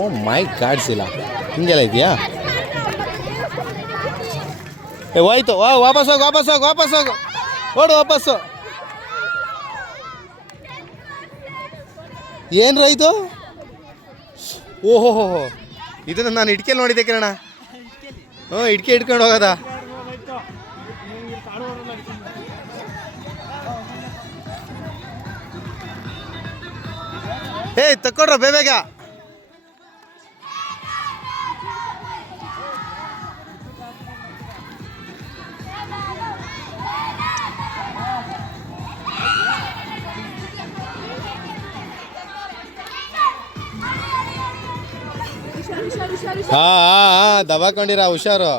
ಓ ಮೈ God's ಇಲ್ಲ ಹಿಂಗೆಲ್ಲ ಇದೆಯಾ? ಹೋಯ್ತು ವಾಪಸ್ ಹೋಗು ಓಡು ವಾಪಸ್ಸು. ಏನು ಇದು? ಓಹೋ ಇದನ್ನು ನಾನು ಇಟ್ಕೆಲ್ಲಿ ನೋಡಿದ್ದೆ ಕಿರಣ. ಇಟ್ಕೆ ಇಟ್ಕೊಂಡು ಹೋಗೋದ? ತಕ್ಕೊಡ್ರ ಬೇಗ. ದಬಾಕೊಂಡಿರ ಹುಷಾರು.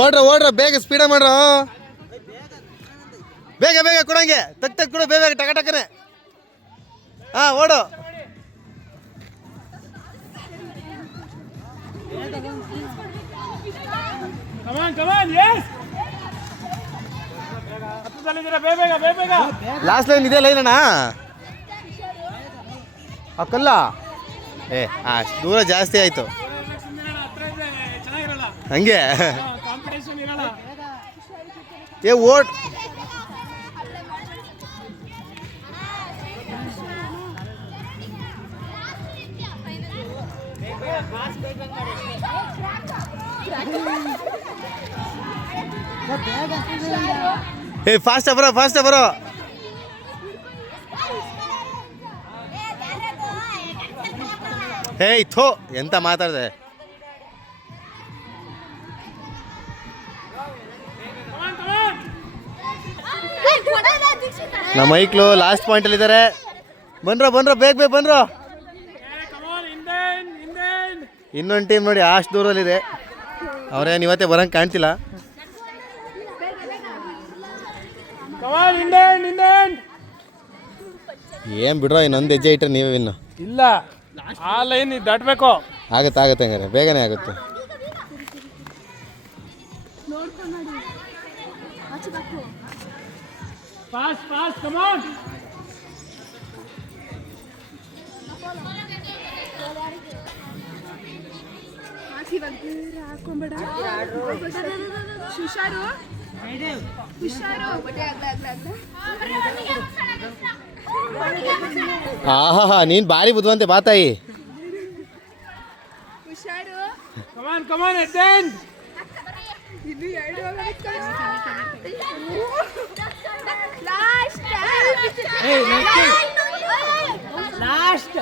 ಓಡ್ರ ಬೇಗ ಸ್ಪೀಡ ಮಾಡ್ರ. ಬೇಗ ಕೊಡಂಗೆ ತಕ್ ಕೊಡು ಬೇಗ ಟಕನೆ. ಓಡು. ಲಾಸ್ಟ್ ಲೈನ್ ಇದೆ ಲೈನ್ ಅಣ್ಣ. ಅಕ್ಕಲ್ಲ ಅಷ್ಟು ದೂರ ಜಾಸ್ತಿ ಆಯ್ತು ಹಂಗೆ. ಓಟ್ ಫಾಸ್ಟ್ ಬರೋ. ಥೋ ಎಂತ ಮಾತಾಡ್ದೆ. ನಮ್ಮ ಮೈಕ್ಲು ಲಾಸ್ಟ್ ಪಾಯಿಂಟಲ್ಲಿ ಇದ್ದಾರೆ. ಬನ್ರೋ ಬೇಗ ಬನ್ರೋ. ಇನ್ನೊಂದು ಟೀಮ್ ನೋಡಿ ಅಷ್ಟು ದೂರದಲ್ಲಿದೆ. ಅವ್ರೇನು ಇವತ್ತೇ ಬರಂಗೆ ಕಾಣ್ತಿಲ್ಲ. ಏನ್ ಬಿಡ್ರೋ ಇನ್ನೊಂದು ಹೆಜ್ಜೆ ಇಟ್ಟರೆ ನೀವೇ ಇನ್ನು ಇಲ್ಲ. ಆ ಲೈನ್ ದಾಟಬೇಕು. ಆಗುತ್ತೆ ಹಂಗಾರೆ ಬೇಗನೆ ಆಗುತ್ತೆ. Fast come on. ನೀನ್ ಬಾರಿ ಬುದ್ಧಿವಂತೆ ಬಾತಾಯಿ. ಕಮಾನ್ ಎದ್ದೆನ್. ಲಾಸ್ಟ್